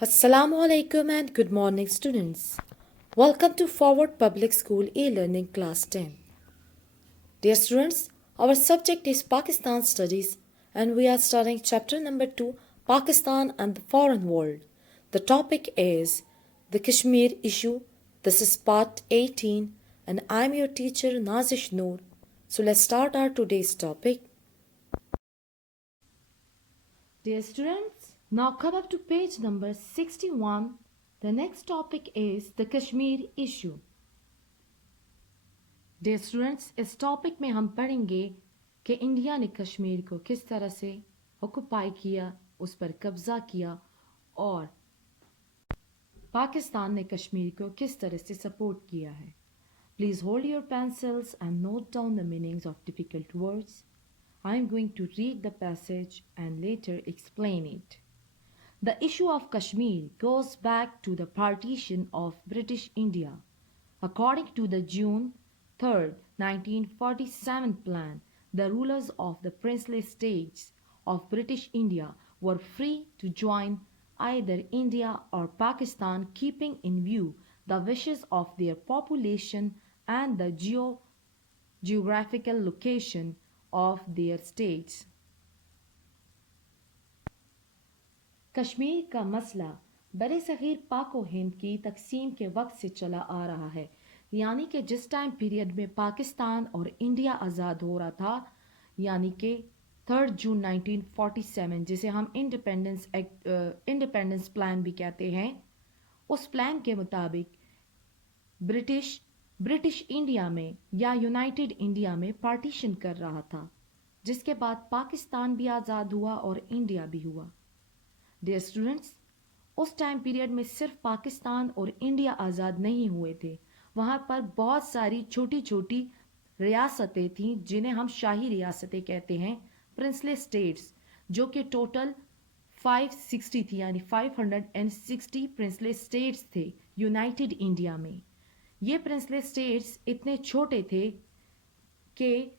Assalamu alaikum and good morning, students. Welcome to Forward Public School e-learning class 10. Dear students, our subject is Pakistan studies and we are starting chapter number 2, Pakistan and the foreign world. The topic is the Kashmir issue. This is part 18 and I'm your teacher Nazish Noor. So let's start our today's topic. Dear students, now come up to page number 61. The next topic is the Kashmir issue. Dear students, इस topic में हम पढ़ेंगे कि India ने कश्मीर को किस तरह से ऑक्युपाई किया, उस पर कब्जा किया और पाकिस्तान ने कश्मीर को किस तरह से सपोर्ट किया है. Please hold your pencils and note down the meanings of difficult words. I am going to read the passage and later explain it. The issue of Kashmir goes back to the partition of British India. According to the June 3, 1947 plan, the rulers of the princely states of British India were free to join either India or Pakistan, keeping in view the wishes of their population and the geographical location of their states. Kashmir का मसला बड़े सग़ीर पाक व हिंद की तकसीम के वक्त से चला आ रहा है, यानी कि जिस टाइम पीरियड में पाकिस्तान और इंडिया आज़ाद हो रहा था, यानी कि 3 जून 1947, जिसे हम इंडिपेंडेंस प्लान भी कहते हैं, उस प्लान के मुताबिक ब्रिटिश इंडिया में या यूनाइटेड इंडिया में पार्टीशन कर रहा था, जिसके बाद पाकिस्तान भी आज़ाद हुआ और इंडिया भी हुआ. डियर स्टूडेंट्स, उस टाइम पीरियड में सिर्फ पाकिस्तान और इंडिया आज़ाद नहीं हुए थे, वहाँ पर बहुत सारी छोटी छोटी रियासतें थीं जिन्हें हम शाही रियासतें कहते हैं, प्रिंसली स्टेट्स, जो कि टोटल 560 थी, यानी 560 प्रिंसली स्टेट्स थे यूनाइटेड इंडिया में. ये प्रिंसली स्टेट्स इतने छोटे थे कि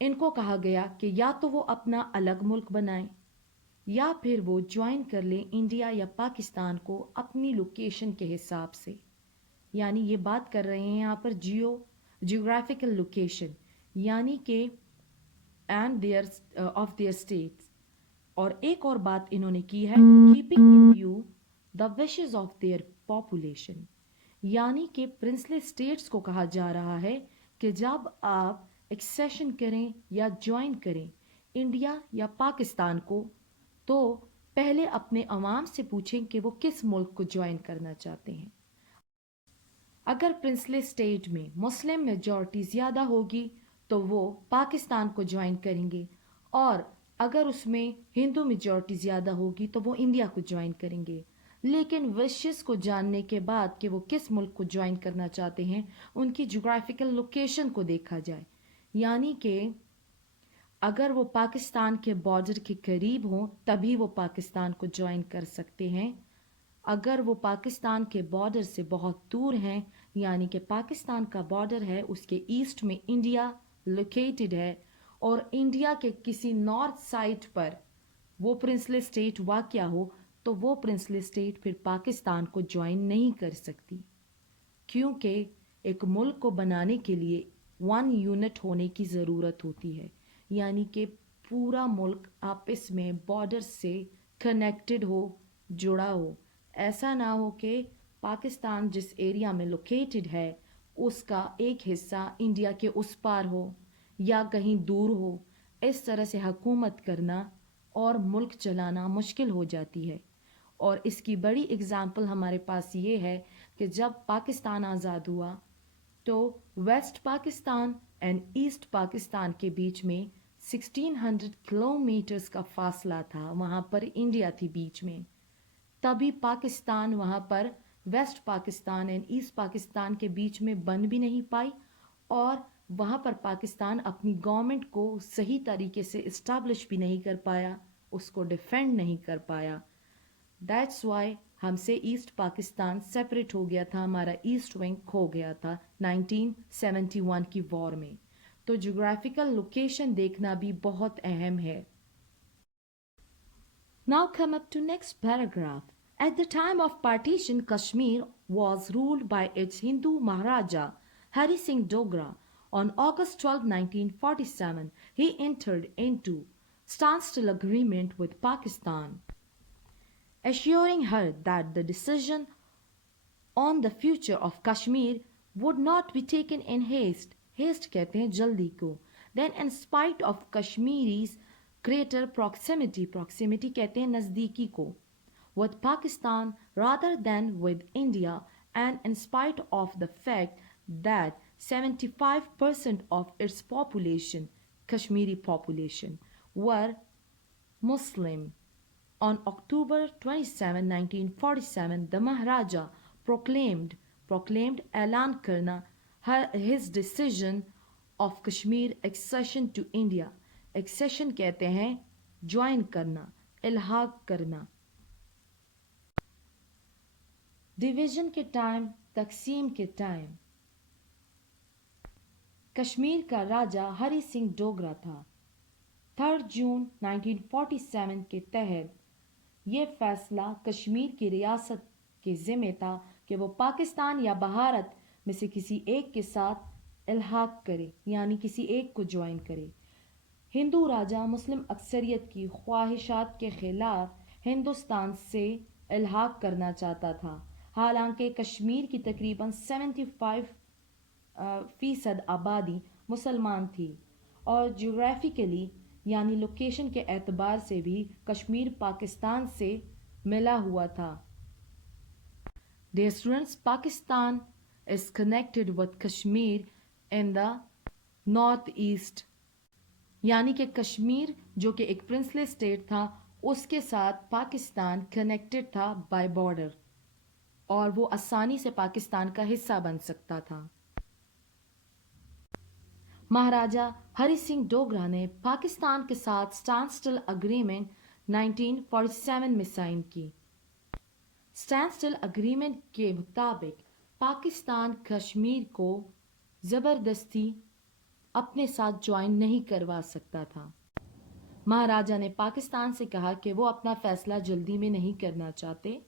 इनको कहा गया कि या तो वो अपना अलग मुल्क बनाएं या फिर वो ज्वाइन कर लें इंडिया या पाकिस्तान को अपनी लोकेशन के हिसाब से. यानी ये बात कर रहे हैं यहाँ पर जियोग्राफिकल लोकेशन, यानी कि and their of their states. और एक और बात इन्होंने की है, keeping in view the wishes of their population, यानी कि प्रिंसली स्टेट्स को कहा जा रहा है कि जब आप एक्सेशन करें या ज्वाइन करें इंडिया या पाकिस्तान को, तो पहले अपने अवाम से पूछें कि वो किस मुल्क को ज्वाइन करना चाहते हैं. अगर प्रिंसली स्टेट में मुस्लिम मेजॉरिटी ज़्यादा होगी तो वो पाकिस्तान को ज्वाइन करेंगे, और अगर उसमें हिंदू मेजॉरिटी ज़्यादा होगी तो वो इंडिया को ज्वाइन करेंगे. लेकिन विशेस को जानने के बाद कि वो किस मुल्क को ज्वाइन करना चाहते हैं, उनकी जोग्राफिकल लोकेशन को देखा जाए. यानी कि अगर वो पाकिस्तान के बॉर्डर के करीब हों तभी वो पाकिस्तान को ज्वाइन कर सकते हैं. अगर वो पाकिस्तान के बॉर्डर से बहुत दूर हैं, यानी कि पाकिस्तान का बॉर्डर है उसके ईस्ट में इंडिया लोकेटेड है और इंडिया के किसी नॉर्थ साइड पर वो प्रिंसली स्टेट वाक़या हो, तो वो प्रिंसली स्टेट फिर पाकिस्तान को ज्वाइन नहीं कर सकती, क्योंकि एक मुल्क को बनाने के लिए 1 यूनिट होने की ज़रूरत होती है, यानी कि पूरा मुल्क आपस में बॉर्डर से कनेक्टेड हो, जुड़ा हो. ऐसा ना हो कि पाकिस्तान जिस एरिया में लोकेटेड है उसका एक हिस्सा इंडिया के उस पार हो या कहीं दूर हो. इस तरह से हुकूमत करना और मुल्क चलाना मुश्किल हो जाती है. और इसकी बड़ी एग्ज़ाम्पल हमारे पास ये है कि जब पाकिस्तान आज़ाद हुआ तो West Pakistan and East Pakistan के बीच में 1600 किलोमीटर्स का फासला था. वहाँ पर इंडिया थी बीच में, तभी पाकिस्तान वहाँ पर West Pakistan and East Pakistan के बीच में बन भी नहीं पाई, और वहाँ पर पाकिस्तान अपनी गवर्नमेंट को सही तरीके से इस्टेब्लिश भी नहीं कर पाया, उसको डिफेंड नहीं कर पाया. दैट्स वाई हमसे ईस्ट पाकिस्तान सेपरेट हो गया था, हमारा ईस्ट विंग खो गया था 1971 की वॉर में. तो जोग्राफिकल लोकेशन देखना भी बहुत अहम है. Now come up to next paragraph. At the time of partition, Kashmir was ruled by its Hindu Maharaja Hari Singh Dogra. On August 12, 1947, he entered into standstill agreement with Pakistan, assuring her that the decision on the future of Kashmir would not be taken in haste. Haste कहते हैं जल्दी को. Then in spite of Kashmiri's greater proximity, proximity कहते हैं नज़दीकी को, with Pakistan rather than with India, and in spite of the fact that 75% of its population, Kashmiri population, were Muslim. On October 27, 1947, the Maharaja proclaimed ऐलान करना his decision of Kashmir accession to India. Accession कहते हैं join करना, इल्हाक करना. Division के time, तकसीम के time. Kashmir का राजा हरि सिंह डोगरा था. 3 जून 1947 के तहत ये फैसला कश्मीर की रियासत के ज़िम्मे था कि वो पाकिस्तान या भारत में से किसी एक के साथ इल्हाक करे, यानी किसी एक को ज्वाइन करे. हिंदू राजा मुस्लिम अक्सरियत की ख्वाहिशात के खिलाफ हिंदुस्तान से इल्हाक करना चाहता था. हालांकि कश्मीर की तकरीबन 75% आबादी मुसलमान थी और ज्योग्राफिकली यानी लोकेशन के एतबार से भी कश्मीर पाकिस्तान से मिला हुआ था. Dear students, Pakistan is connected with Kashmir in the north east. यानी कि कश्मीर जो कि एक प्रिंसली स्टेट था उसके साथ पाकिस्तान कनेक्टेड था बाय बॉर्डर और वो आसानी से पाकिस्तान का हिस्सा बन सकता था. महाराजा हरि सिंह डोगरा ने पाकिस्तान के साथ स्टैंडस्टिल अग्रीमेंट 1947 में साइन की. स्टैंडस्टिल अग्रीमेंट के मुताबिक पाकिस्तान कश्मीर को ज़बरदस्ती अपने साथ ज्वाइन नहीं करवा सकता था. महाराजा ने पाकिस्तान से कहा कि वो अपना फैसला जल्दी में नहीं करना चाहते,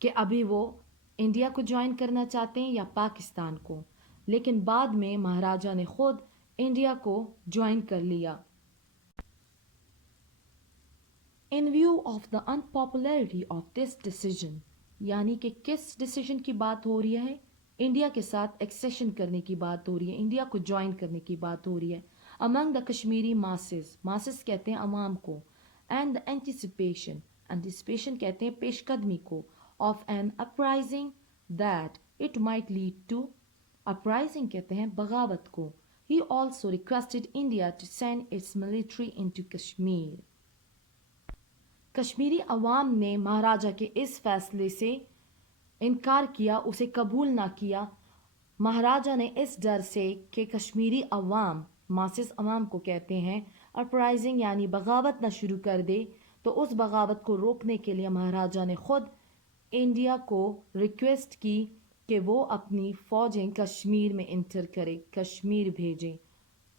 कि अभी वो इंडिया को ज्वाइन करना चाहते हैं या पाकिस्तान को. लेकिन बाद में महाराजा ने खुद इंडिया को ज्वाइन कर लिया. In view of the unpopularity of this decision, यानी कि किस डिसीजन की बात हो रही है? इंडिया के साथ एक्सेशन करने की बात हो रही है, इंडिया को ज्वाइन करने की बात हो रही है. Among the Kashmiri masses, masses कहते हैं अवाम को, एंड द एंटिसिपेशन, एंटिसिपेशन कहते हैं पेशकदमी को, of an uprising that it might lead to, uprising कहते हैं बगावत को. He also requested India to send its military into Kashmir. Kashmiri अवाम ने महाराजा के इस फैसले से इनकार किया, उसे कबूल ना किया. महाराजा ने इस डर से कि कश्मीरी अवाम, मासिस अवाम को कहते हैं, अपराइजिंग यानी बगावत ना शुरू कर दे, तो उस बगावत को रोकने के लिए महाराजा ने खुद इंडिया को रिक्वेस्ट की कि वो अपनी फ़ौजें कश्मीर में इंटर करे, कश्मीर भेजें.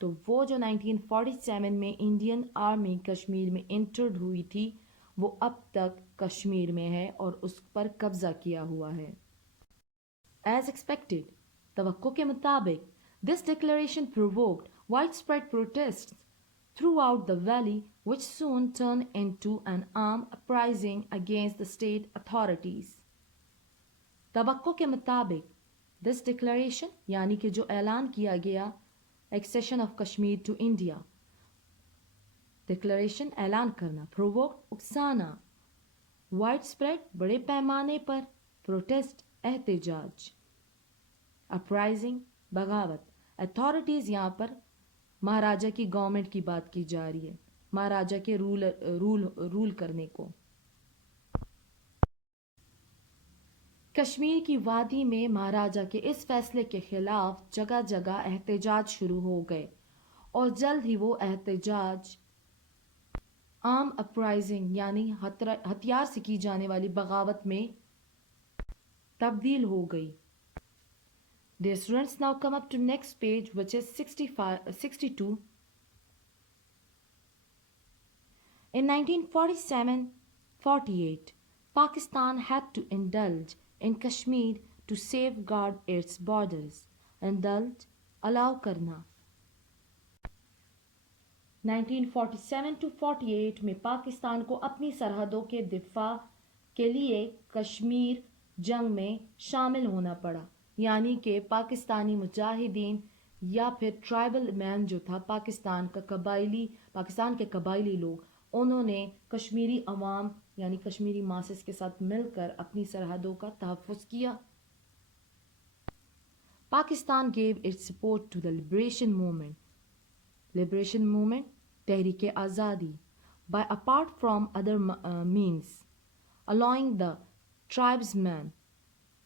तो वो जो 1947 में इंडियन आर्मी कश्मीर में इंटर्ड हुई थी वो अब तक कश्मीर में है और उस पर कब्ज़ा किया हुआ है. एज एक्सपेक्टेड, तवक्को के मुताबिक, this declaration provoked widespread protests throughout the valley which soon turned into an armed uprising against the state authorities. तवक्को के मुताबिक दिस डिक्लेरेशन यानी कि जो ऐलान किया गया accession of Kashmir to India, declaration ऐलान करना, प्रोवोक उकसाना, वाइड स्प्रेड बड़े पैमाने पर, प्रोटेस्ट एहतजाज, अपराइजिंग बगावत. अथॉरिटीज़ यहाँ पर महाराजा की गवर्नमेंट की बात की जा रही है, महाराजा के रूल करने को. कश्मीर की वादी में महाराजा के इस फैसले के खिलाफ जगह जगह एहतजाज शुरू हो गए और जल्द ही वो एहतजाज आम अपराइजिंग यानी हथियार से की जाने वाली बगावत में तब्दील हो गई. Dear students, now come up to next page which is 62. In 1947-48, Pakistan had to indulge in Kashmir to safeguard its borders. Indulge, allow करना. 1947 to 48 में पाकिस्तान को अपनी सरहदों के दिफा के लिए कश्मीर जंग में शामिल होना पड़ा, यानी कि पाकिस्तानी मुजाहिदीन या फिर ट्राइबल मैन जो था पाकिस्तान के कबाइली लोग, उन्होंने कश्मीरी अवाम यानी कश्मीरी मासेस के साथ मिलकर अपनी सरहदों का तहफ़्फ़ुज़ किया. Pakistan gave its support to the liberation movement तहरीक आज़ादी by apart from other means allowing the tribesmen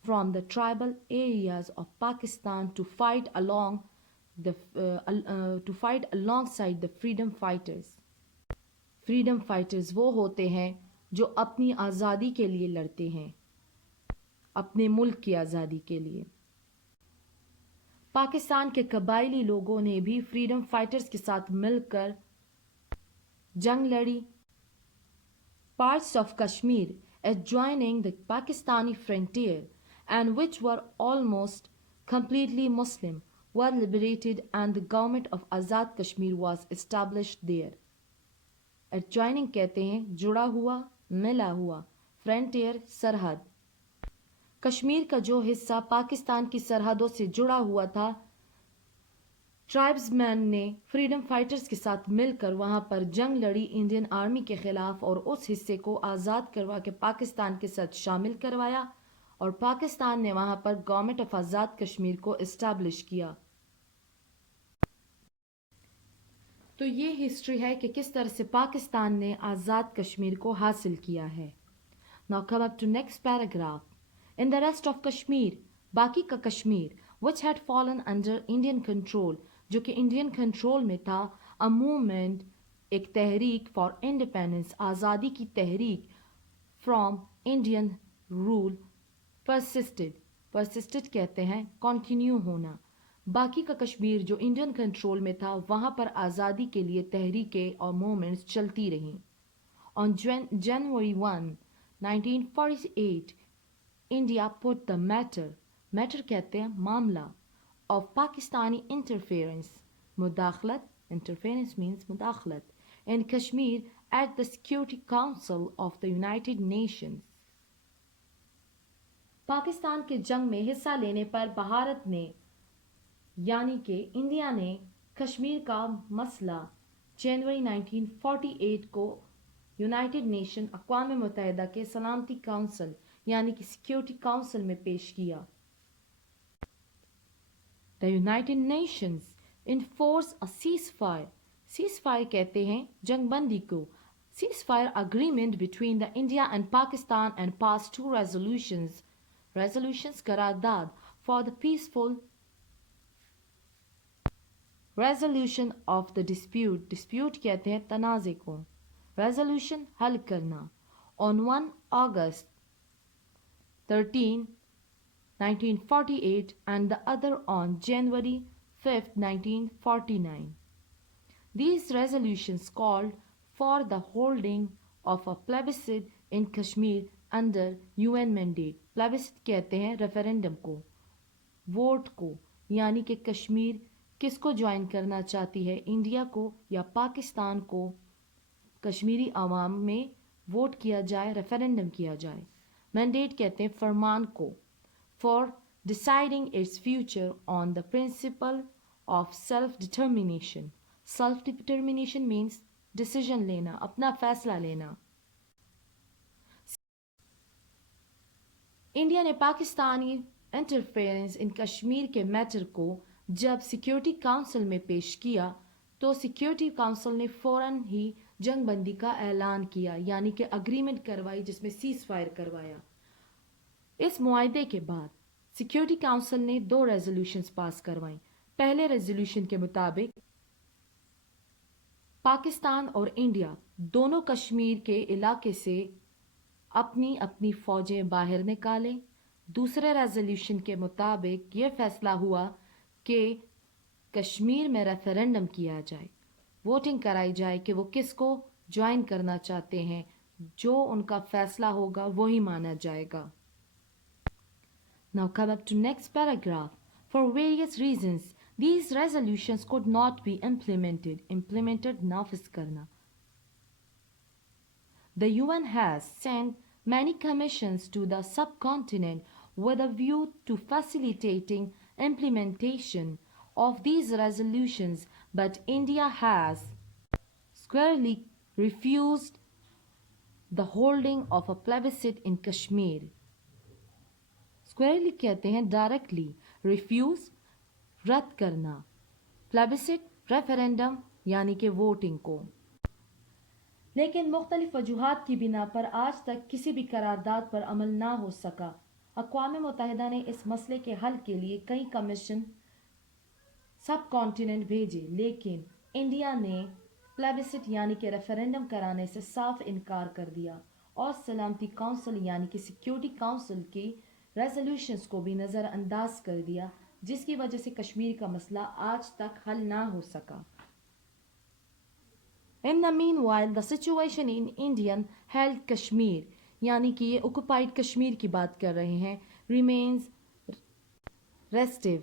from the tribal areas of Pakistan to fight alongside the freedom fighters. freedom fighters वो होते हैं जो अपनी आज़ादी के लिए लड़ते हैं, अपने मुल्क की आज़ादी के लिए. पाकिस्तान के कबाइली लोगों ने भी फ्रीडम फाइटर्स के साथ मिलकर जंग लड़ी. Parts of Kashmir adjoining the Pakistani frontier and which were almost completely Muslim were liberated and the government of Azad Kashmir was established there. Adjoining कहते हैं जुड़ा हुआ, मिला हुआ, frontier सरहद. कश्मीर का जो हिस्सा पाकिस्तान की सरहदों से जुड़ा हुआ था, ट्राइब्समैन ने फ्रीडम फाइटर्स के साथ मिलकर वहां पर जंग लड़ी इंडियन आर्मी के खिलाफ और उस हिस्से को आज़ाद करवा के पाकिस्तान के साथ शामिल करवाया और पाकिस्तान ने वहां पर गवर्नमेंट ऑफ आज़ाद कश्मीर को इस्टेब्लिश किया. तो ये हिस्ट्री है कि किस तरह से पाकिस्तान ने आज़ाद कश्मीर को हासिल किया है. Now come up to next paragraph. In the rest of Kashmir, बाकी का Kashmir, which had fallen under Indian control, जो कि इंडियन कंट्रोल में था, a movement, एक तहरीक for independence, आज़ादी की तहरीक from Indian rule, persisted कहते हैं continue होना. बाकी का कश्मीर जो इंडियन कंट्रोल में था, वहाँ पर आज़ादी के लिए तहरीकें और मूवमेंट्स चलती रहीं. On January 1, 1948, India put the matter कहते हैं मामला of Pakistani interference, मुदाखलत, interference means मुदाखलत, in Kashmir at the Security Council of the United Nations. Pakistan के जंग में हिस्सा लेने पर भारत ने यानी कि इंडिया ने कश्मीर का मसला जनवरी 1948 को यूनाइटेड नेशन अक़वाम मुत्तहिदा के सलामती काउंसिल यानी कि सिक्योरिटी काउंसिल में पेश किया. The United Nations enforced a ceasefire. Ceasefire कहते हैं जंगबंदी को. Ceasefire agreement between the India and Pakistan and passed two resolutions करारदाद for the peaceful resolution of the dispute कहते हैं तनाज़े को. Resolution हल करना. On 1 August 13, 1948 and the other on January 5, 1949. These resolutions called for the holding of a plebiscite in Kashmir under UN mandate. Plebiscite कहते हैं referendum को, vote को, यानी कि कश्मीर किसको ज्वाइन करना चाहती है, इंडिया को या पाकिस्तान को. कश्मीरी आवाम में वोट किया जाए, रेफरेंडम किया जाए. मैंडेट कहते हैं फरमान को. For deciding its future on the principle of self determination. Self determination means decision लेना, अपना फैसला लेना. इंडिया ने पाकिस्तानी इंटरफेरेंस इन कश्मीर के मैटर को जब सिक्योरिटी काउंसिल में पेश किया तो सिक्योरिटी काउंसिल ने फ़ौरन ही जंगबंदी का ऐलान किया, यानी कि अग्रीमेंट करवाई जिसमें सीज फायर करवाया. इस मुआहदे के बाद सिक्योरिटी काउंसिल ने 2 रेजोल्यूशंस पास करवाई. पहले रेजोल्यूशन के मुताबिक पाकिस्तान और इंडिया दोनों कश्मीर के इलाके से अपनी अपनी फ़ौजें बाहर निकालें. दूसरे रेजोल्यूशन के मुताबिक ये फैसला हुआ कि कश्मीर में रेफरेंडम किया जाए, वोटिंग कराई जाए कि वो किसको ज्वाइन करना चाहते हैं, جو ان کا فیصلہ ہوگا وہی مانا جائے گا. Now come up to next paragraph. For various reasons, these resolutions could not be implemented. Implemented nafis karna. The UN has sent many commissions to the subcontinent with a view to facilitating implementation of these resolutions, but India has squarely refused the holding of a plebiscite in Kashmir. Squarely کہتے ہیں directly, refuse رد کرنا, plebiscite referendum یعنی کہ voting کو. لیکن مختلف وجوہات کی بنا پر آج تک کسی بھی قرارداد پر عمل نہ ہو سکا. اقوام متحدہ نے اس مسئلے کے حل کے لیے کئی کمیشن سب کانٹیننٹ بھیجے, لیکن انڈیا نے پلیبسٹ یعنی کہ ریفرینڈم کرانے سے صاف انکار کر دیا اور سلامتی کونسل یعنی کہ سیکیورٹی کونسل کی ریزولوشنز کو بھی نظر انداز کر دیا, جس کی وجہ سے کشمیر کا مسئلہ آج تک حل نہ ہو سکا. In the meanwhile, the situation in Indian held Kashmir, یعنی کہ یہ occupied کشمیر کی بات کر رہے ہیں, remains restive.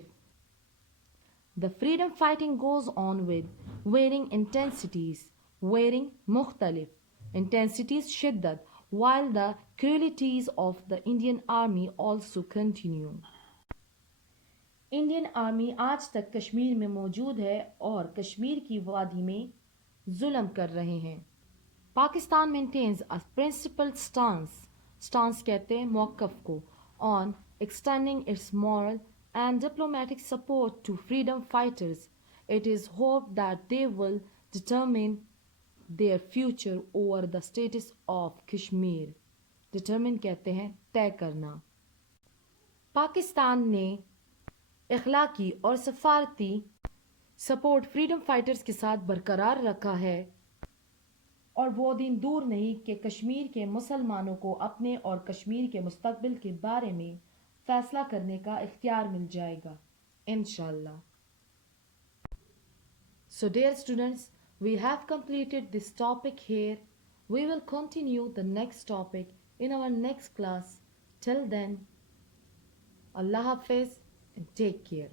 The freedom fighting goes on with varying intensities, varying مختلف intensities شدت, while the cruelties of the Indian army also continue. Indian army آج تک کشمیر میں موجود ہے اور کشمیر کی وادی میں ظلم کر رہے ہیں. Pakistan maintains a principled stance کہتے ہیں موقف کو, on extending its moral and diplomatic support to freedom fighters. It is hoped that they will determine their future over the status of Kashmir. Determine کہتے ہیں طے کرنا. پاکستان نے اخلاقی اور سفارتی سپورٹ فریڈم فائٹرز کے ساتھ برقرار رکھا ہے, اور وہ دن دور نہیں کہ کشمیر کے مسلمانوں کو اپنے اور کشمیر کے مستقبل کے بارے میں فیصلہ کرنے کا اختیار مل جائے گا انشاءاللہ. So dear students, we have completed this topic here. We will continue the next topic in our next class. Till then, Allah Hafiz and take care.